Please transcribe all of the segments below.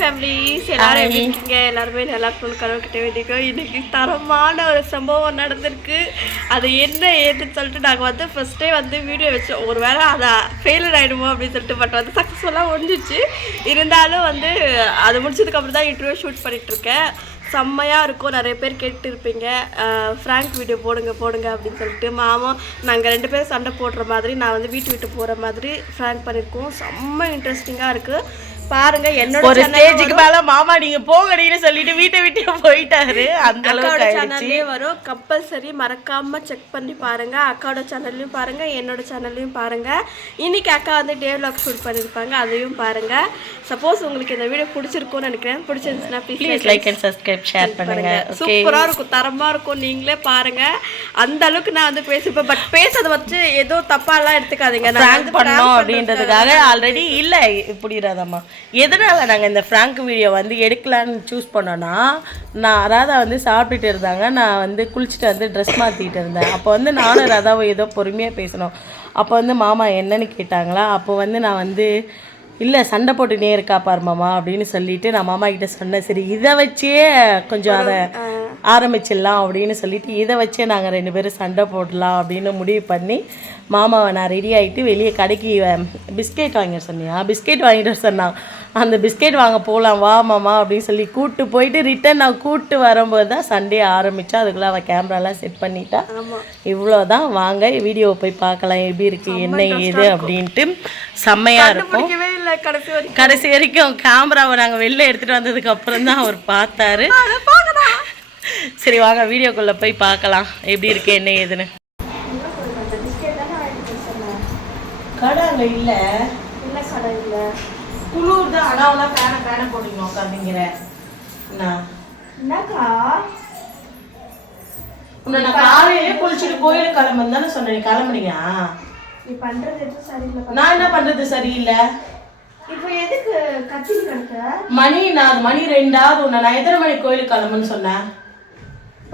Families எல்லாரும் எப்படி இருக்கீங்க? எல்லாருமே நல்லா இருக்கணும் கடவுள்கிட்ட வேண்டிக்கோம். இன்னைக்கு தரமான ஒரு சம்பவம் நடந்திருக்கு. அது என்ன ஏதுன்னு சொல்லிட்டு நாங்கள் வந்து ஃபர்ஸ்டே வந்து வீடியோ வச்சோம். ஒரு வேளை அதை ஃபெயிலர் ஆகிடுமோ அப்படின்னு சொல்லிட்டு, பட் வந்து சக்ஸஸ்ஃபுல்லாக முடிஞ்சிச்சு. இருந்தாலும் வந்து அது முடிச்சதுக்கப்புறம் தான் இன்டர்வியூ ஷூட் பண்ணிகிட்ருக்கேன். செம்மையாக இருக்கும். நிறைய பேர் கேட்டு இருப்பீங்க, ஃப்ராங்க் வீடியோ போடுங்க அப்படின்னு சொல்லிட்டு. மாமா நாங்கள் 2 பேரும் சண்டை போடுற மாதிரி, நான் வந்து விட்டு போகிற மாதிரி ஃப்ராங்க் பண்ணியிருக்கோம். செம்ம இன்ட்ரெஸ்டிங்காக இருக்குது. பாருங்க. என்னோட ஒரு ஸ்டேஜுக்கு மேல மாமா நீங்க போங்கடின்னு சொல்லிட்டு வீட்டை விட்டு போயிட்டாரு. அந்த அளவுக்கு சேனல்லே வரும். கம்பல்சரி மறக்காம செக் பண்ணி பாருங்க. அக்காவோட சேனல்லையும் பாருங்க, என்னோட சேனல்லையும் பாருங்க. இன்னைக்கு அக்கா வந்து டே vlog ஷூட் பண்ணியிருப்பாங்க, அதையும் பாருங்க. சப்போஸ் உங்களுக்கு இந்த வீடியோ பிடிச்சிருக்கும்னு நினைக்கிறேன். பிடிச்சிருந்துச்சுன்னா please like and subscribe share பண்ணுங்க. சூப்பராக இருக்கும், தரமாக இருக்கும். நீங்களே பாருங்க. அந்த அளவுக்கு நான் வந்து பேசிப்பேன். பட் பேசுறதை வச்சு ஏதோ தப்பாலாம் எடுத்துக்காதீங்க. நான் வந்து பண்ணோம் அப்படின்றதுக்காக ஆல்ரெடி இல்லை புரியுறாதாம்மா. எதனால் நாங்கள் இந்த ஃப்ராங்க் வீடியோ வந்து எடுக்கலான்னு சூஸ் பண்ணோன்னா, நான் ராதா வந்து சாப்பிட்டுட்டு இருந்தாங்க. நான் வந்து குளிச்சுட்டு வந்து ட்ரெஸ் மாற்றிட்டு இருந்தேன். அப்போ வந்து நானும் ராதாவும் ஏதோ பொறுமையாக பேசணும். அப்போ வந்து மாமா என்னன்னு கேட்டாங்களா. அப்போ வந்து நான் வந்து இல்லை சண்டை போட்டுனே இருக்கா பாரு மாமா அப்படின்னு சொல்லிட்டு நான் மாமா கிட்ட சொன்னேன். சரி இதை வச்சே கொஞ்சம் அதை ஆரம்பிச்சிடலாம் அப்படின்னு சொல்லிட்டு இதை வச்சே நாங்கள் 2 பேரும் சண்டை போடலாம் அப்படின்னு முடிவு பண்ணி மாமாவை நான் ரெடி ஆகிட்டு வெளியே கடைக்கு பிஸ்கெட் வாங்கிட்டு சொன்னியா, பிஸ்கெட் வாங்கிட்டு சொன்னான். அந்த பிஸ்கெட் வாங்க போகலாம் வா மாமா அப்படின்னு சொல்லி கூப்பிட்டு போயிட்டு ரிட்டன் நான் கூப்பிட்டு வரும்போது தான் சண்டே ஆரம்பித்தா. அதுக்குள்ளே அவள் கேமராலாம் செட் பண்ணிட்டா. இவ்வளோதான். வாங்க வீடியோவை போய் பார்க்கலாம் எப்படி இருக்குது என்ன ஏது அப்படின்ட்டு. செம்மையாக இருக்கும். கடைசி வரைக்கும் கேமராவை நாங்கள் வெளில எடுத்துகிட்டு வந்ததுக்கு அப்புறம் தான் அவர் பார்த்தாரு. சரி வாங்க வீடியோக்குள்ளே போய் பார்க்கலாம் எப்படி இருக்கு என்ன ஏதுன்னு. கடை அங்கே இல்லை, என்ன கடை இல்லை, குளூர் தான். அடாவெல்லாம் ஃபேனை போட்டுக்கணும் உட்காந்துங்கிற. என்னக்கா உன்னை நான் காலையிலே குளிச்சுட்டு கோயிலுக்கு கிளம்புன்னு தானே சொன்னேன். நீ கிளம்புனியா? நீ பண்றது எதுவும் சரியில்லை. நான் என்ன பண்றது சரியில்லை? இப்போ எதுக்கு கத்திரி கிடக்க? மணி 2 உன்னை நான் எத்தனை மணிக்கு கோயிலுக்கு கிளம்புன்னு சொன்னேன்?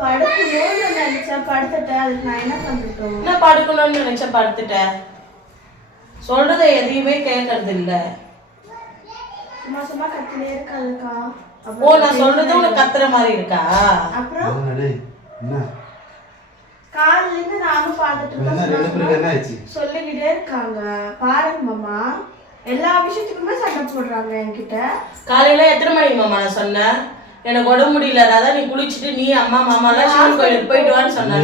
படுக்கணும்னு நினைச்சேன், படுத்துட்டேன். அதுக்கு நான் என்ன பண்ணிட்டோம்? என்ன படுக்கணும்னு நினைச்சேன், படுத்துட்டேன். சொல்றதை எதையுமே கேட்கறது இல்லை. சும்மா சும்மா கத்திலே இருக்காதுக்கா. ஓ நான் சொல்றது உனக்கு கத்துற மாதிரி இருக்கா? அப்புறம் காலையில இருந்து நானும் பார்த்துட்டு இருக்கேன், சொல்லிக்கிட்டே இருக்காங்க. பாருங்க மாமா, எல்லா விஷயத்துக்குமே சண்டை போடுறாங்க என்கிட்ட. காலையில எத்தனை மணிக்கு மாமா நான் சொன்னேன்? எனக்கு உடம்பு முடியல, அதான் நீ குளிச்சுட்டு நீ அம்மா மாமாலாம் சிவன் கோயிலுக்கு போயிட்டு வான்னு சொன்னா.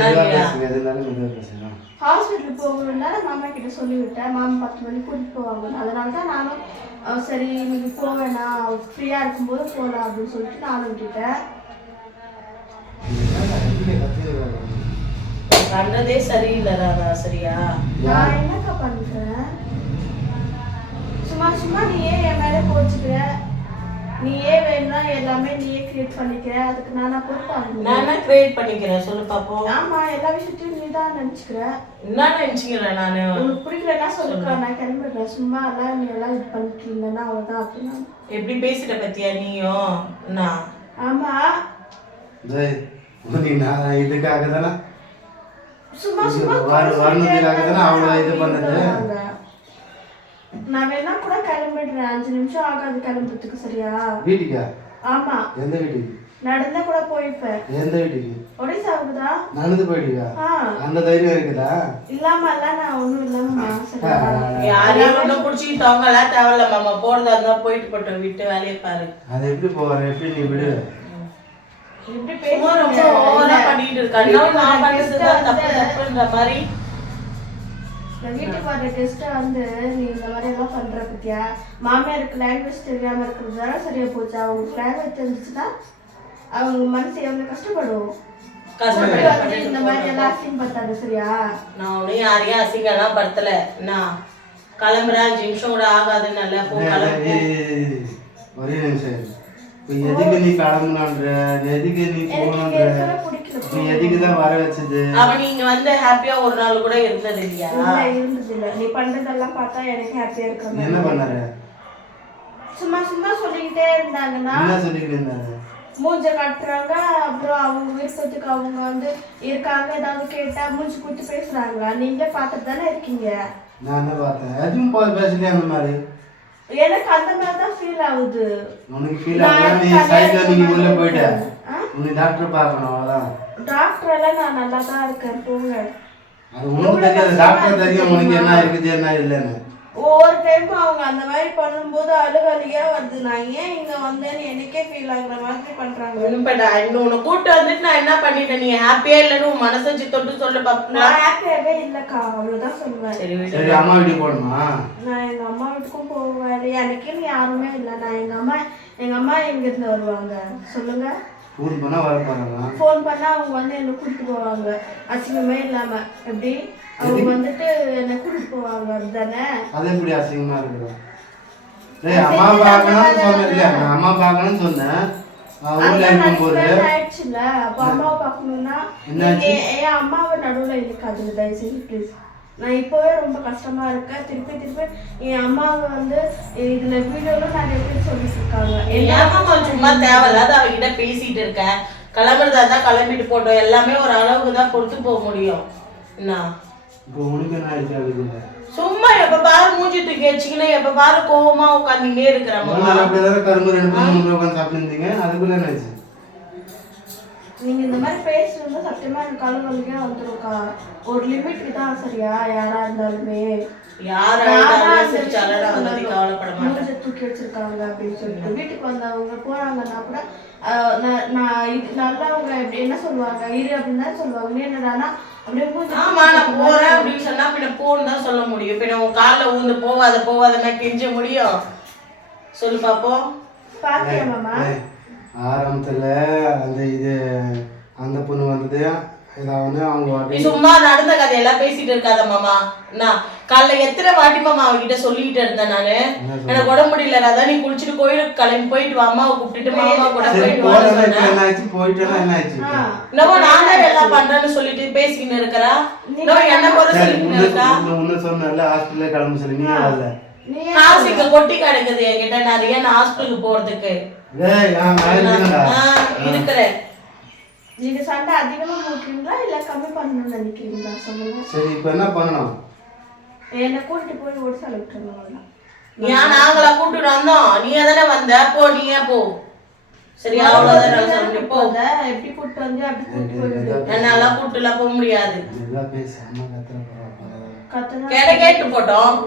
ஹாஸ்பிட்டலுக்கு போகணும்னா மாமா கிட்ட சொல்லிவிட்டேன். மாமா 10 மணிக்கு கூட்டிட்டு போவாங்க. அதனால தான் நானும் சரி இன்னைக்கு போவேண்ணா, ஃப்ரீயா இருக்கும்போது போகலாம் அப்படின்னு சொல்லிட்டு நானும் விட்டுட்டேன். பண்ணதே சரியில்லை ராதா. சரியா? நான் என்னக்கா பண்றேன்? சும்மா சும்மா நீயே என் மேலே போச்சுக்கிற. நீயே வேணும்னா எல்லாமே நீயே கிரியேட் பண்ணிக்கிற. அதுக்கு நானா பொறுப்பாங்க? நானா கிரியேட் பண்ணிக்கிறேன் சொல்லு பாப்போம். ஆமா, எல்லா விஷயத்தையும் நீ தான் நினைச்சுக்கிற. என்ன நினைச்சுக்கிறேன் நானு? உனக்கு பிடிக்கலன்னா சொல்லுக்கா, நான் கிளம்பிடுறேன். சும்மா எல்லாம் நீ எல்லாம் இது பண்ணிட்டு இருந்தேன்னா அவ்வளோதான். அப்படின்னா எப்படி பேசிட்ட பத்தியா நீயும்? நான் ஆமா இதுக்காக தானே சும்மா சும்மா வரணுக்காக தானே அவ்வளோ இது பண்ணது. நான் வேணா கூட கிளம்பிடுறேன். 5 நிமிஷம் ஆகாது கிளம்புறதுக்கு. சரியா? வீட்டுக்கா? ஆமா. எந்த வீட்டுக்கு? நடந்தா கூட போயிருப்பேன். எந்த வீட்டுக்கு? ஒடிசாவுக்குதா. நடந்து போயிடுவா? அந்த தைரியம் இருக்குதா? இல்லாம நான் ஒண்ணும் இல்லாம. யாரையும் ஒன்றும் பிடிச்சிக்கிட்டவங்கலாம் தேவையில்ல மாமா. போறதா இருந்தா போயிட்டு போட்டோம், விட்டு வேலையை பாரு. அதை எப்படி போற? எப்படி நீ விடு? எப்படி பண்ணிட்டு இருக்காங்க. நான் பண்றதுதான் தப்புன்ற மாதிரி. வீட்டுக்கு வர கெஸ்ட்டை வந்து நீ இந்த மாதிரி எல்லாம் பண்ற பத்தியா? மாமியாருக்கு லாங்குவேஜ் தெரியாம இருக்கிறதுனால சரியா போச்சு. அவங்களுக்கு லாங்குவேஜ் தெரிஞ்சுச்சுன்னா அவங்க மனசு எவ்வளவு கஷ்டப்படும். இந்த மாதிரி எல்லாம் அசிங்கப்படுத்தாது. சரியா? நான் ஒன்னும் யாரையும் அசிங்கெல்லாம் படுத்தல. நான் கிளம்புறேன், 5 நிமிஷம் கூட ஆகாது. நல்லா போ கிளம்பு. ஒரே நிமிஷம். எதுக்கு நீ கிளம்புனான்ற? எதுக்கு நீ போகணுன்ற? நீ எதுக்கு தான் வர வச்சது? அவன் நீங்க வந்து ஹாப்பியா ஒரு நாள் கூட இருந்தது இல்லையா? இருந்தது இல்ல. நீ பண்றதெல்லாம் பார்த்தா எனக்கு ஹாப்பியா இருக்கு. என்ன பண்ணாரு? சும்மா சும்மா சொல்லிக்கிட்டே இருந்தாங்கன்னா என்ன சொல்லிக்கிட்டு இருந்தாரு? மூஞ்ச கட்டுறாங்க. அப்புறம் அவங்க விருப்பத்துக்கு அவங்க வந்து இருக்காங்க. ஏதாவது கேட்டா மூஞ்சி கொடுத்து பேசுறாங்களா? நீங்களே பார்த்துட்டு தானே இருக்கீங்க. நான் என்ன பார்த்தேன்? எதுவும் பேசலையே அந்த மாதிரி. எனக்கு அந்த மாதிரி தான் ஃபீல் ஆகுது. உனக்கு ஃபீல் ஆகுதா? நீ சைக்கிள் நீங்க உள்ள போயிட்ட நீ டாக்டர் பார்க்கணும். அவ்வளோதான். டாக்டர் எல்லாம் நான் நல்லா தான் இருக்கேன். போங்க. அது உனக்கு தெரியாது, டாக்டர் தெரியும் உனக்கு என்ன இருக்குது என்ன இல்லைன்னு. ஒவ்வொரு டைம் அவங்க அந்த மாதிரி பண்ணும்போது அழுகலியா வருது. நான் ஏன் இங்க வந்தேன்னு எனக்கே ஃபீல் ஆகுற மாதிரி பண்றாங்க. இன்னும் உன்னை கூட்டு வந்துட்டு நான் என்ன பண்ணிட்டேன்? நீ ஹாப்பியா இல்லைன்னு உன் மனசை தொட்டு சொல்ல பாப்பா. நான் ஹாப்பியாவே இல்லக்கா, அவ்வளவுதான் சொல்லுவேன். சரி அம்மா வீட்டுக்கு போகணுமா? நான் எங்க அம்மா வீட்டுக்கும் போவேன். எனக்குன்னு யாருமே இல்லை. நான் எங்க அம்மா எங்க இருந்து வருவாங்க சொல்லுங்க? ஃபோன் பண்ணா வர போறாங்க. ஃபோன் பண்ணா அவங்க வந்து என்ன கூட்டிட்டு போவாங்க அசிங்கமே இல்லாம. எப்படி அவங்க வந்துட்டு என்ன கூட்டிட்டு போவாங்க அப்படிதானே? அது எப்படி அசிங்கமா இருக்குது? அம்மா பார்க்கணும்னு சொன்னேன். நான் அம்மா பார்க்கணும்னு சொன்னேன். ஊர்ல இருக்கும்போது ஆயிடுச்சுல. அப்ப அம்மாவை பார்க்கணும்னா என் அம்மாவை நடுவுல இருக்காது தயவு செஞ்சு ப்ளீஸ். நான் இப்போவே ரொம்ப கஷ்டமா இருக்கேன். திருப்பி என் அம்மாவை வந்து இதுல வீடியோல நிறைய பேர் சொல்லிட்டு இருக்காங்க. எல்லாமே சும்மா தேவையில்லாத அவகிட்ட பேசிட்டு இருக்கேன். கிளம்புறதா தான் கிளம்பிட்டு போட்டோம். எல்லாமே ஒரு அளவுக்கு தான் பொறுத்து போக முடியும். என்ன இப்போ உனக்கு என்ன ஆயிடுச்சு? சும்மா எப்ப பாரு மூஞ்சி தூக்கி வச்சுக்கணும், எப்ப பாரு கோவமா உட்காந்துட்டே இருக்கிறாங்க. கரும்பு 2 உட்காந்து சாப்பிட்டுருந்தீங்க, அதுக்குள்ள என்ன ஆச்சு? நீங்க இந்த மாதிரி பேசுறது சத்தியமா எனக்கு கழுவலுக்கே வந்துருக்கா. ஒரு லிமிட்க்கு தான் சரியா? யாரா இருந்தாலுமே தூக்கி வச்சிருக்காங்க அப்படின்னு சொல்லிட்டு வீட்டுக்கு வந்தவங்க போறாங்கன்னா கூட நான் நல்லவங்க எப்படி என்ன சொல்லுவாங்க இரு அப்படின்னு தான் சொல்லுவாங்க. என்னடானா அப்படியே நான் போறேன் அப்படின்னு சொன்னா பின்ன போன்னு தான் சொல்ல முடியும். பின்ன உன் காலில் ஊந்து போவாத கெஞ்ச முடியும்? சொல்லு பாப்போம். பாத்தியா மாமா? ஆரம்பத்துல அந்த பொண்ணு வந்தது ஏதாவது அவங்க சும்மா நடந்த கதையெல்லாம் பேசிட்டு இருக்காத மாமா. நான் காலைல எத்தனை வாட்டி மாமா அவகிட்ட சொல்லிட்டு இருந்தேன். நானு எனக்கு உடம்பு முடியல, அதான் நீ குளிச்சுட்டு கோயிலுக்கு கிளம்பி போயிட்டு வா, அம்மாவை கூப்பிட்டுட்டு மாமா கூட போயிட்டு என்னவோ நான் தான் எல்லாம் பண்றேன்னு சொல்லிட்டு பேசிக்கிட்டு இருக்கிறா. என்ன போல சொல்லிட்டு இருக்கா? சொன்னல ஹாஸ்பிட்டல்ல கிளம்ப சொல்லி நீ வரல. காசு இங்க கொட்டி கிடக்குது என்கிட்ட நிறைய. நான் ஹாஸ்பிட்டலுக்கு போறதுக்கு இருக்கிறேன். நீங்க சண்டை அதிகமா போட்டுறீங்களா இல்ல கம்மி பண்ணணும்னு நினைக்கிறீங்களா சொல்லுங்க. சரி இப்போ என்ன பண்ணணும்? என்ன கூட்டிட்டு போய் ஒரு சாலை விட்டுருங்க. ஏன் நாங்களா கூட்டிட்டு வந்தோம்? நீ தானே வந்த, போ நீயே போ. சரியா? அவ்வளவுதான். எப்படி கூட்டு வந்து அப்படி கூட்டு போயிடுது. என்னால கூட்டுலாம் போக முடியாது. கேட்டு போட்டோம்.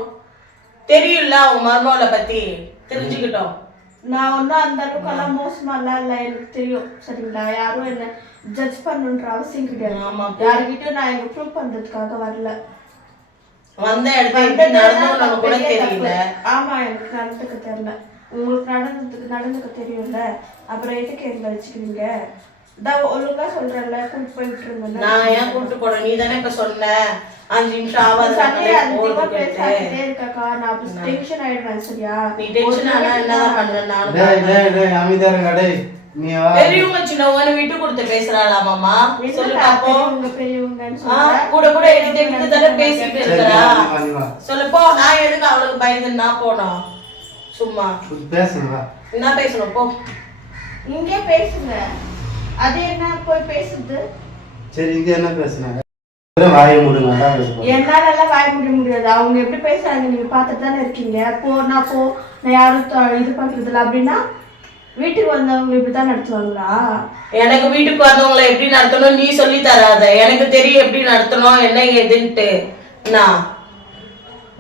தெரியும்ல அவங்க மர்மோல பத்தி தெரிஞ்சுக்கிட்டோம். நான் ஒன்றும் அந்த அளவுக்கு எல்லாம் மோசமாலாம் இல்லை, எனக்கு தெரியும் சரிங்களா? யாரும் என்ன ஜட்ஜ் பண்ணுன்ற அவசியம் கிடையாது. யாருக்கிட்டும் நான் எனக்கு ப்ரூவ் பண்றதுக்காக வரல. வந்த இடத்துல நடந்தோம் கூட தெரியல. ஆமா எனக்கு நடந்துக்க தெரியல. உங்களுக்கு நடந்துக்க தெரியும்ல, அப்புறம் எதுக்கு எங்களை வச்சுக்கிறீங்க? ஒழுங்கா சொல்றேன்ல கூட்டு போயிட்டு இருந்தேன். நான் ஏன் கூட்டு போறேன்? நீ தானே இப்ப சொன்ன 5 நிமிஷம் ஆகாது. பெரியவங்க சின்னவங்க விட்டு கொடுத்து பேசுறாளா மாமா? சொல்லு பாப்போம். கூட கூட எடுத்து தானே பேசிட்டு இருக்கிறா. சொல்லு போ. நான் எதுக்கு அவளுக்கு பயந்து நான் போனோம்? சும்மா என்ன பேசணும்? போ இங்கே பேசுங்க. அது என்ன போய் பேசுது? சரி இங்க என்ன பேசுனாங்க? வாய மூடுங்க. என்னால எல்லாம் வாய மூட முடியாது. அவங்க எப்படி பேசுறாங்க நீங்க பார்த்துட்டு தானே இருக்கீங்க. நான் யாரும் இது பண்றது இல்லை அப்படின்னா வீட்டுக்கு வந்தவங்க இப்படிதான் நடத்துவாங்களா? எனக்கு வீட்டுக்கு வந்தவங்களை எப்படி நடத்தணும் நீ சொல்லி தராத. எனக்கு தெரியும் எப்படி நடத்தணும் என்ன ஏதுன்ட்டு.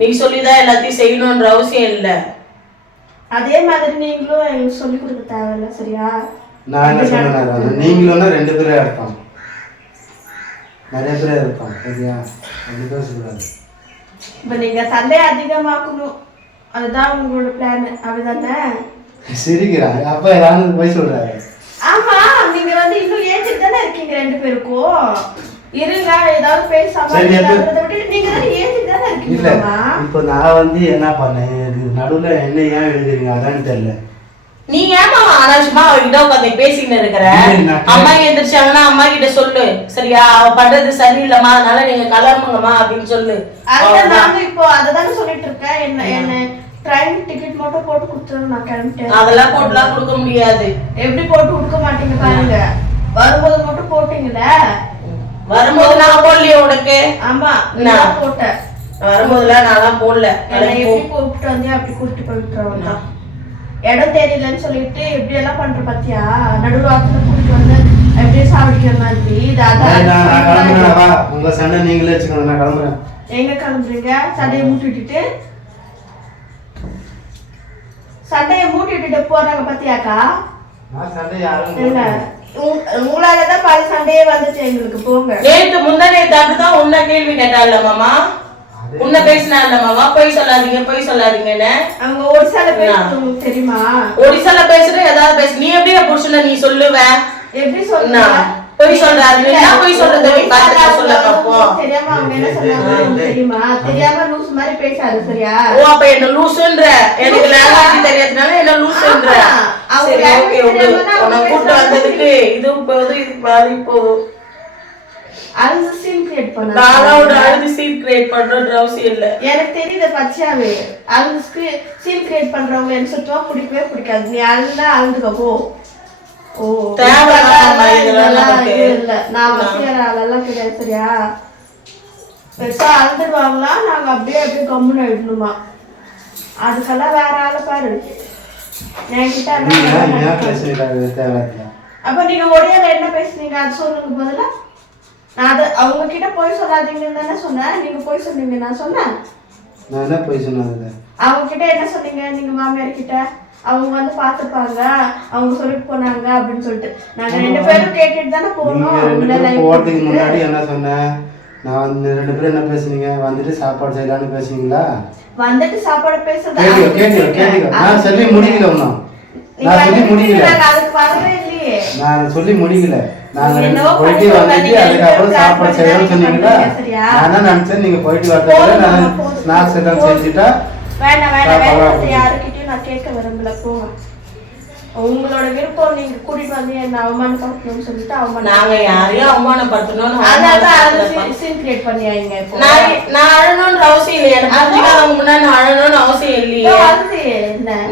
நீ சொல்லிதான் எல்லாத்தையும் செய்யணும்ன்ற அவசியம் இல்லை. அதே மாதிரி நீங்களும் எனக்கு சொல்லி கொடுக்க தேவையில்ல சரியா? நான் என்ன சொன்னேன்? நீங்களும் 2 பேரே இருப்பாங்க, நிறைய பேரே இருப்பாங்க சரியா? 2 பேர் சொல்றாரு. இப்போ நீங்க சண்டை அதிகமாக்கணும் அதுதான் உங்களோட பிளான் அப்படிதானே? சிரிக்கிறாங்க. அப்ப யாரும் போய் சொல்றாரு. ஆமா நீங்க வந்து இன்னும் ஏஞ்சிட்டு தானே இருக்கீங்க 2 பேருக்கும். இருங்க ஏதாவது பேசாம நீங்க தானே ஏஞ்சிட்டு தானே இருக்கீங்க. இப்போ நான் வந்து என்ன பண்ணேன்? நடுவுல என்ன ஏன் எழுதுறீங்க அதான் தெரியல. நீ ஏமா அனாவசியமா அவகிட்ட உட்காந்து பேசிக்கிட்டு இருக்கிற? அம்மா எந்திரிச்சாங்கன்னா அம்மா கிட்ட சொல்லு சரியா? அவ பண்றது சரியில்லைம்மா, அதனால நீங்க கிளம்புங்கம்மா அப்படின்னு சொல்லு. நானும் இப்போ அததானே சொல்லிட்டு இருக்கேன். என்ன ட்ரெயின் டிக்கெட் மட்டும் போட்டு கொடுத்துருங்க, நான் கிளம்பிட்டேன். அதெல்லாம் போட்டுலாம் கொடுக்க முடியாது. எப்படி போட்டு கொடுக்க மாட்டீங்க பாருங்க. வரும்போது மட்டும் போட்டீங்கல்ல. வரும்போது நான் போடலையே உனக்கு? ஆமா நான் போட்டேன். வரும்போதுலாம் நான்லாம் போடல. எப்படி கூப்பிட்டு வந்து அப்படி கூப்பிட்டு போயிட்டுருவாங்க. இடம் தெரியலன்னு சொல்லிட்டு எப்படி எல்லாம் பண்ற பாத்தியா? நடுவாரத்துல கூட்டிட்டு வந்து எப்படியே சாப்பிடிக்கிற மாதிரி. உங்க சண்டை நீங்களே வச்சுக்கோங்க, நான் கிளம்புறேன். எங்க கிளம்புறீங்க? சண்டையை மூட்டி விட்டுட்டு போறாங்க பாத்தியாக்கா? உங்களாலதான் பல சண்டையே வந்துச்சு எங்களுக்கு. போங்க. நேத்து முந்தானேத்து அப்படிதான் உன்ன கேள்வி கேட்டால மாமா, உன்ன பேசினா இல்ல மாமா, பொய் சொல்லாதீங்கன்னு. அவங்க ஒடிசால பேசுறது உங்களுக்கு தெரியுமா? ஒடிசால பேசுற ஏதாவது பேசு. நீ எப்படி புருஷன நீ சொல்லுவ? எப்படி சொல்லுங்க? பொய் சொல்றாரு. பொய் சொல்றது சொல்ல பாப்போம். தெரியாம அவங்க என்ன சொன்னாங்க தெரியுமா? தெரியாம லூஸ் மாதிரி பேசாது. சரியா? ஓ அப்ப என்ன லூசுன்ற? எனக்கு லாங்குவேஜ் தெரியாதனால என்ன லூசுன்ற? சரி ஓகே. உனக்கு கூட்டு வந்ததுக்கு இது போகுது, இது பாதி போகும். அது சீன் கிரியேட் பண்ணா. நானோட அழுது சீன் கிரியேட் பண்றது அவசியம் இல்ல. எனக்கு தெரியுது பச்சையாவே. அது சீன் கிரியேட் பண்றவங்க எனக்கு சுத்தமா பிடிக்கவே பிடிக்காது. நீ அழுதா அழுதுக்க போ. ஓ இல்ல, நான் வசிக்கிற ஆளெல்லாம் கிடையாது. சரியா? பெருசா அழுதுடுவாங்களா? நாங்க அப்படியே கம்முன்னு ஆயிடணுமா? அதுக்கெல்லாம் வேற ஆளை பாரு. என்கிட்ட அப்ப நீங்க ஒடியால என்ன பேசுனீங்க அது சொல்லுங்க முதல்ல. நான் அது அவங்க கிட்ட போய் சொல்லாதீங்கன்னு தானே சொன்னேன். நீங்க போய் சொன்னீங்க. நான் சொன்னேன் அவங்க கிட்ட என்ன சொன்னீங்க? நீங்க மாமியார் கிட்ட அவங்க வந்து பாத்துப்பாங்க, அவங்க சொல்லிட்டு போனாங்க அப்படின்னு சொல்லிட்டு நாங்க 2 பேரும் கேட்டுட்டு தானே போனோம். போறதுக்கு முன்னாடி என்ன சொன்னேன்? நான் 2 பேரும் என்ன பேசுனீங்க? வந்துட்டு சாப்பாடு செய்யலாம்னு பேசுனீங்களா? வந்துட்டு சாப்பாடு பேசுறது நான் சொல்லி முடிக்கல. அதுக்கு வரவே இல்லையே. நான் சொல்லி முடிக்கல. நாங்க போயிட்டு வந்துட்டு அதுக்கப்புறம் சாப்பாடு செய்யணும்னு சொன்னீங்களா? நான் தான் நினைச்சேன் நீங்க போயிட்டு வரதுக்குள்ள நான் ஸ்நாக்ஸ் எல்லாம் செஞ்சுட்டா. வேண்டாம் யாருக்கிட்டையும் நான் கேட்க விரும்பல. போங்க. உங்களோட விருப்பம். நீங்க கூட்டிட்டு வந்து என்ன அவமானப்படுத்தணும்னு சொல்லிட்டு நாங்க யாரையும் அவமானப்படுத்தணும்னு கிரியேட் பண்ணியாங்க. நான் அழணும்ன்ற அவசியம் இல்லை. எனக்கு முன்னாடி நான் அழணும்னு அவசியம் இல்லையே.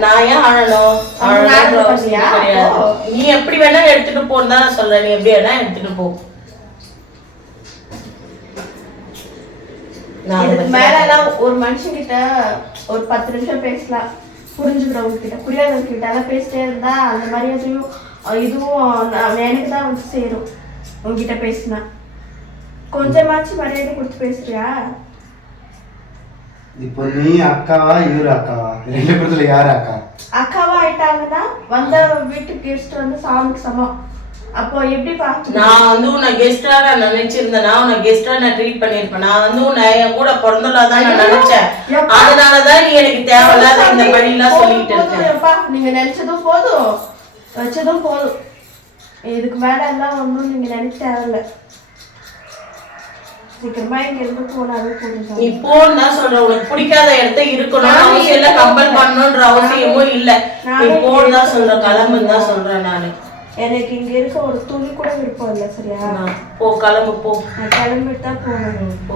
நான் ஏன் அழணும்? நீ எப்படி வேணா எடுத்துட்டு போன்னு தான் நான் சொல்றேன். நீ எப்படி வேணா எடுத்துட்டு போ. இதுக்கு மேல எல்லாம் ஒரு மனுஷங்கிட்ட ஒரு 10 நிமிஷம் பேசலாம். புரிஞ்சுக்கிறவங்க கிட்ட, புரியாதவங்க கிட்ட எல்லாம் பேசிட்டே இருந்தா அந்த மரியாதையும் இதுவும் எனக்கு தான் வந்து சேரும். உங்ககிட்ட பேசினா கொஞ்சமாச்சும் மரியாதை கொடுத்து பேசுறியா? இப்போ நீ அக்காவா இவரு அக்காவா? 2 பேர்ல யாரு அக்கா? அக்காவா ஆயிட்டாங்கன்னா வந்த வீட்டுக்கு கெஸ்ட் வந்து சாமிக்கு சமம். அப்போ எப்படி பாத்து? நான் வந்து உன்னை கெஸ்டா நான் நினைச்சிருந்தேன். உன்னை கெஸ்டா நான் ட்ரீட் பண்ணிருப்பேன். நான் வந்து உன்னை என் கூட பிறந்தலாதான் நான் நினைச்சேன். அதனாலதான் நீ எனக்கு தேவையில்லாத இந்த பழி எல்லாம் சொல்லிட்டு இருக்க. நீங்க நினைச்சதும் போதும், வச்சதும் போதும். இதுக்கு மேல எல்லாம் ஒண்ணும் நீங்க நினைக்க தேவையில்ல. சீக்கிரமா இங்க இருந்து போனாவே போதும். நீ போன்னு தான் சொல்ற. உனக்கு பிடிக்காத இடத்த இருக்கணும் அவசியம் இல்ல, கம்பல் பண்ணணும்ன்ற அவசியமும் இல்ல. நீ போன்னு தான் சொல்ற, கிளம்புன்னு தான் சொல்றேன் நானு. எனக்கு இங்க இருக்க ஒரு துணி கூட விருப்பம் இல்லை. சரியா? போ, கிளம்பு போ. நான் கிளம்பிட்டு தான் போகணும். போ.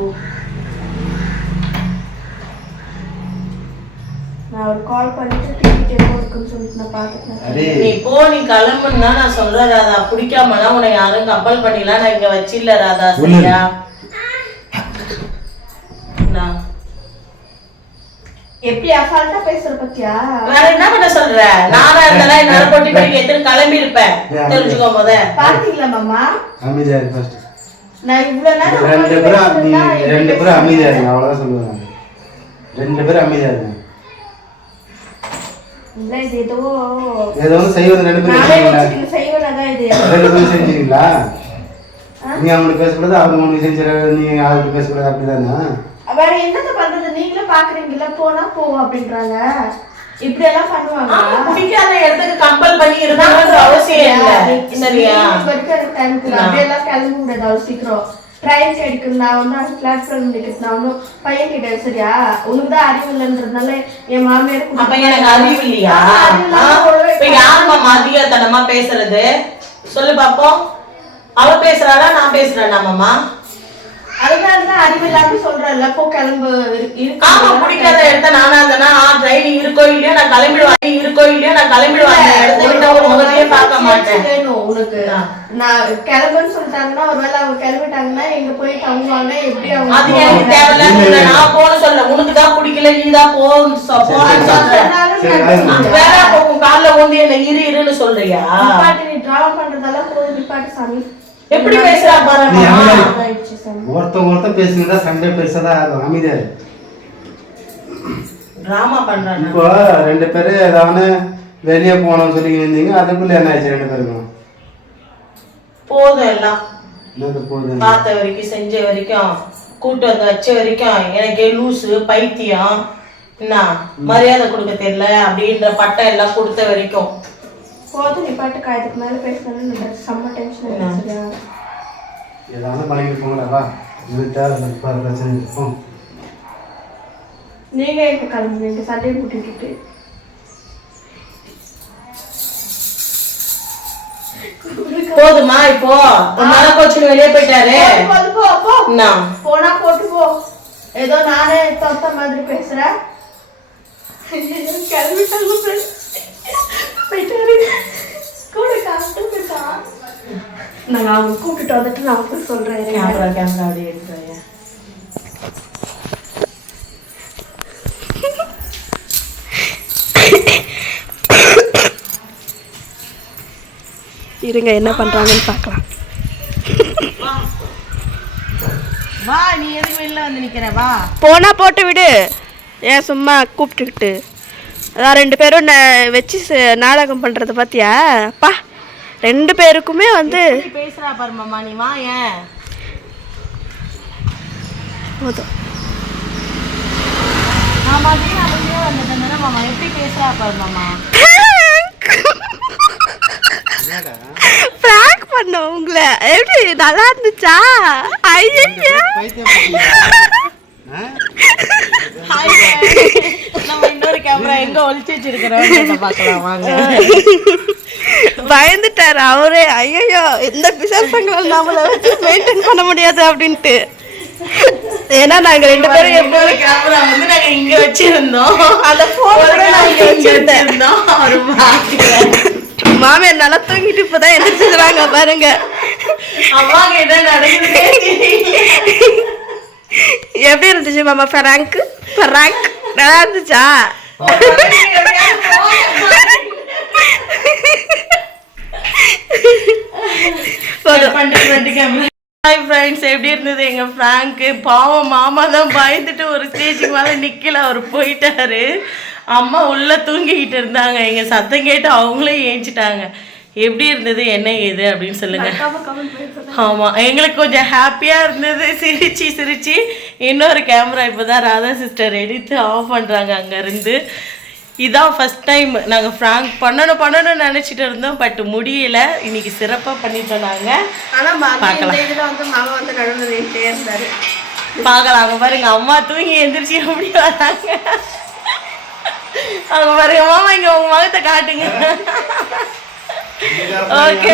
நான் ஒரு கால் பண்ணிட்டு டிக்கெட் எப்போ இருக்குன்னு சொல்லிட்டு நான் பாத்துக்கிறேன். நீ போ, நீ கிளம்புன்னு தான் நான் சொல்றேன் ராதா. பிடிக்காமலாம் உன்னை யாரும் கம்பல் பண்ணிலாம் நான் இங்க வச்சில்ல ராதா. சரியா? எப்படி அசால்ட்டா பேசுற பத்தியா? வேற என்ன பண்ண சொல்ற? நானா இருந்தா என்னால பொட்டி பொட்டி எத்தனை கிளம்பி இருப்பேன். தெரிஞ்சுக்கோ போத. பாத்தீங்களா மாமா? அமைதியா இரு ஃபர்ஸ்ட். நான் இவ்வளவு நேரம் 2 பேரும் அமைதியா இருங்க. அவ்வளவுதான் சொல்லுவேன். 2 பேரும் அமைதியா இருங்க. இல்ல இது ஏதோ செய்வது 2 பேரும் செய்வனதா இது. 2 பேரும் செஞ்சீங்களா? நீ அவனுக்கு பேசக்கூடாது, அவங்க உனக்கு செஞ்சிடறாங்க. நீ அவருக்கு பேசக்கூடாது. அப்படிதானே? வேற என்னத்த பண்றது? நீங்களே பாக்குறீங்கல்ல, போனா போ அப்படின்றாங்க. இப்படி எல்லாம் பண்ணுவாங்க. பிடிக்காத இடத்துக்கு கம்பல் பண்ணி இருக்கணும்ன்ற அவசியம் இல்ல. சரியா? அப்படியே எல்லாம் கிளம்பி விடாது அவ்வளவு சீக்கிரம். ட்ரெயின் கிடைக்கும். நான் வந்து பிளாட்ஃபார்ம் நிக்கிறது. நான் ஒன்னும் பையன் கிடையாது. சரியா? உனக்கு தான் அறிவு இல்லைன்றதுனால என் மாமியார். அப்ப எனக்கு அறிவு இல்லையா? இப்ப யாருமா மதியத்தனமா பேசுறது? சொல்லு பாப்போம். அவ பேசுறாரா நான் பேசுறேன்? மாமா அதனாலதான் அறிவில்லாம சொல்றேன்ல, போ கிளம்பு. ஆமா, பிடிக்காத இடத்த நானா இருந்தா ட்ரெயின் இருக்கோ இல்லையோ நான் கிளம்பிடுவேன். இருக்கோ இல்லையோ நான் கிளம்பிடுவேன். இடத்த விட்டு ஒரு முகத்தையே பார்க்க மாட்டேன். வேணும் உனக்கு. நான் கிளம்புன்னு சொல்லிட்டாங்கன்னா ஒருவேளை அவங்க கிளம்பிட்டாங்கன்னா எங்க போய் தங்குவாங்க எப்படி அவங்க அது எனக்கு தேவையில்ல. நான் போன சொல்ல உனக்கு தான் பிடிக்கல நீ தான் போன்னு வேற உன் காலில் வந்து என்ன இருன்னு சொல்றியா? நிப்பாட்டு, நீ டிராமா பண்றதெல்லாம் போதும், நிப்பாட்டு சாமி. எப்படி பேசுறா பாருங்க. ஒருத்தன் பேசுனதா சண்டை பெருசாதான் ஆகும். அமைதியா டிராமா பண்றாங்க. இப்போ 2 பேரும் ஏதாவது வெளியே போனோம்னு சொல்லி இருந்தீங்க, அதுக்குள்ள என்ன ஆச்சு 2 பேருக்கும்? போதும் எல்லாம் போதும். பார்த்த வரைக்கும் செஞ்ச வரைக்கும் கூட்டு வந்து வச்ச வரைக்கும் எனக்கு லூசு பைத்தியம் என்ன மரியாதை கொடுக்க தெரியல அப்படின்ற பட்டம் எல்லாம் கொடுத்த வரைக்கும் போதும், நிப்பாட்டு. இதுக்கு மேல பேசணும்னு செம்ம டென்ஷன். ஏதாவது பழகிட்டு போங்கடா. பிரச்சனை இருக்கும். நீங்க எங்க கிளம்புவீங்க சண்டையை கூட்டிட்டு? போதுமா? இப்போ கோச்சு வெளியே போயிட்டாரு. போனா போட்டு போ. ஏதோ நானே தொத்த மாதிரி பேசுறேன். கிளம்பிட்டாங்க போயிட்டாரு. கூட கஷ்டப்பட்டா. நான் அவங்க கூப்பிட்டு வந்துட்டு நான் அப்ப சொல்றேன். கேமரா அப்படியே எடுக்கிறேன். இருங்க என்ன பண்றாங்கன்னு பார்க்கலாம். வா, நீ எதுக்கு வெளில வந்து நிக்கிற? வா, போனா போட்டு விடு. ஏன் சும்மா கூப்பிட்டுக்கிட்டு? அதான் 2 பேரும் வச்சு நாடகம் பண்றது பாத்தியா? பா 2 பேருக்குமே வந்து பேசுறா பாரு மாமா. நீ வா. ஏன் போதும். மாமா வந்துட்டேன் மாமா. எப்படி பேசுறா பாரு மாமா. பிராங்க் பண்ண உங்களை எப்படி நல்லா இருந்துச்சா? ஐயோ நம்ம இன்னொரு கேமரா எங்க ஒளிச்சு வச்சிருக்கிறோம் பார்க்கலாம் வாங்க. பயந்துட்டாரு அவரே. ஐயோ இந்த பிசாசங்களால் நம்மள வச்சு மெயின்டைன் பண்ண முடியாது அப்படின்ட்டு. ஏன்னா நாங்க 2 பேரும் எப்போது கேமரா வந்து நாங்க இங்க வச்சிருந்தோம். அந்த போன் இங்க வச்சிருந்தோம். அவரு மாமியார் நல்லா தூங்கிட்டு இப்பதான் எந்திரிச்சுறாங்க பாருங்க. அம்மா என்ன நடக்குது? எப்படி இருந்துச்சு மாமா? பிராங்க் நல்லா இருந்துச்சா? ஹாய் ஃப்ரெண்ட்ஸ், எப்படி இருந்தது எங்க பிராங்க்? பாவம் மாமா தான் பயந்துட்டு ஒரு ஸ்டேஜுக்கு மேலே நிக்கல, அவர் போயிட்டாரு. அம்மா உள்ள தூங்கிக்கிட்டு இருந்தாங்க. எங்க சத்தம் கேட்டு அவங்களே ஏஞ்சிட்டாங்க. எப்படி இருந்தது என்ன ஏது அப்படின்னு சொல்லுங்க. ஆமாம், எங்களுக்கு கொஞ்சம் ஹாப்பியாக இருந்தது. சிரிச்சு இன்னொரு கேமரா இப்போ தான் ராதா சிஸ்டர் எடுத்து ஆஃப் பண்ணுறாங்க அங்கேருந்து. இதான் ஃபஸ்ட் டைம் நாங்கள் ஃப்ராங்க் பண்ணணும்னு நினச்சிட்டு இருந்தோம். பட் முடியல. இன்னைக்கு சிறப்பாக பண்ணிட்டோம் நாங்கள். பார்க்கலாம் அங்கே பாருங்க அம்மா தூங்கி எந்திரிச்சு எப்படி வராங்க. அங்கே பாருங்க மாமா, இங்கே உங்கள் முகத்தை காட்டுங்க. ஓகே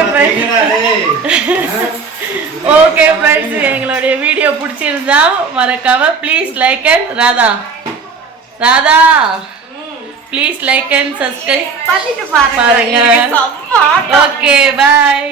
ஃப்ரெண்ட்ஸ், எங்களுடைய வீடியோ பிடிச்சிருந்தா மறக்காம please like and Radha please like and subscribe பண்ணிட்டு பாருங்க. Okay bye.